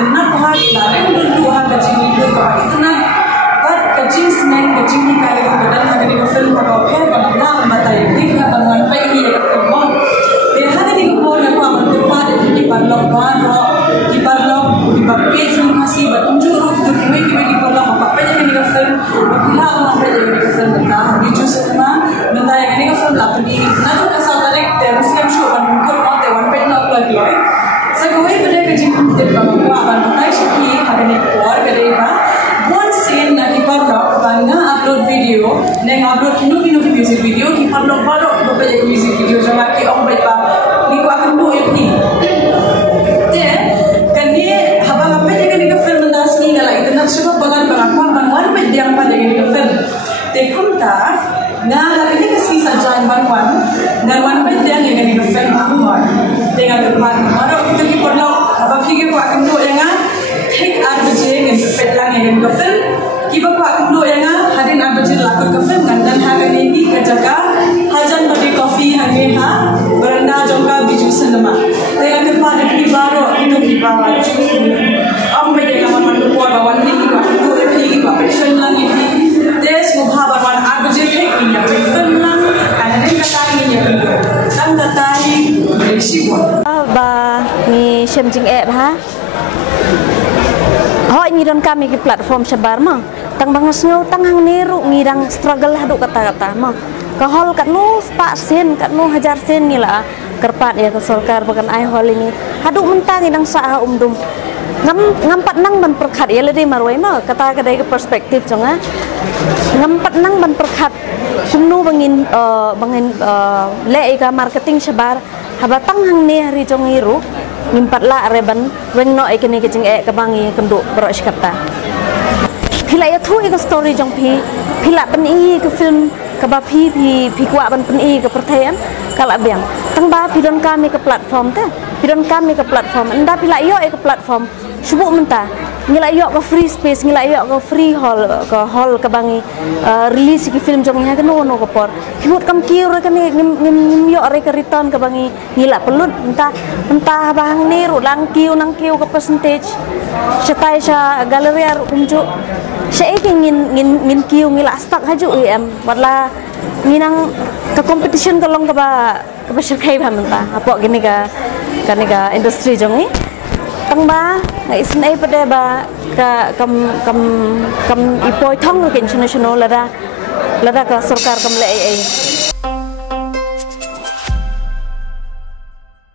इतना बहुत लारे दulu ha kacing itu kapag इतना but kacing snack kacing ni kaya ko badan ha kani ko film ka ko phe ka na mata yi ka bangan pa ni ka film mo de ha ni ko na ko aman ko pa de ki parlok ba ro ki parlok ki pa pe film kasi ba tum jo ro to ki me ki parlok pa pa ni ka film bila ma pa ni ka film na ni jo se na nanda ya ni ka film la pa ni na ko sa ta nek te muslim show ban ko ko te wan pe na ko la sa ko pada kacing te ba ko aman ta shi ki ha ni por ka de ba one scene na ki parlok banga upload video neng upload kinu music video ki parlok ba ro ko pa music video jama ki ong ba pa ni ko akan do ye ni te kani haba apa je ni ka film da sni gala itna suba bagan ba ko ban pe diam pa de ni ka film te kumta na ini kasi sajan banwan na wan pe diam ni ka film amor te ga ban maro itu ki parlok haba ki ko akan do ye nga ठीक 8 बजे ngin petlang ngin ka film kiba ko akan do yang hadin 8 baju lakon ka film ngandan ha gani ni ka jaga hajan bade coffee hange ha beranda jongka biju cinema te akan pa di baro itu ki ba am bade lawan man ko ba wan ni ko akan do ki ba passion lang ni des mo bhaba wan 8 baju thik ni ya film lang hadin ka tai ni ya kan ka tai beshi bo ba ni shemjing e ha Ho ini don kami ke platform sebar mah tang bangas ngau tang hang niru ngirang struggle hadu kata-kata mah kahol kat nu pak sen kat nu hajar sen ni lah kerpat ya ke solkar bukan ai hol ini hadu mentang idang sa umdum ngampat nang ban perkhat ya ledi marwai mah kata kadai ke perspektif jonga ngampat nang ban perkhat kumnu bangin le ka marketing sebar habatang hang ni hari jong ngiru nimpat la reban weng no ikene kecing kebangi kenduk berok kata pila ya thu iko story jong pila pen i ke film ke ba pi kwa ban pen i ke pertayaan kala biang tang ba pidon kami ke platform ta pidon kami ke platform enda pila yo ke platform subuh mentah ngila yo ke free space ngila yo ke free hall ke bangi release ke film jong ha ke no ke por himut kam kiu re ke ngim yo re ke return ke bangi ngila pelut entah bang ni rulang kiu nang kiu ke percentage setai sa galeri umju saya ngin kiu ngila stak haju em wala nginang ke competition ke long ke ba syirkai ba mentah apa gini ka industri jong ni tang ba ngai snai pada ba kam ipoi thong ke international lada ka sarkar kam le ai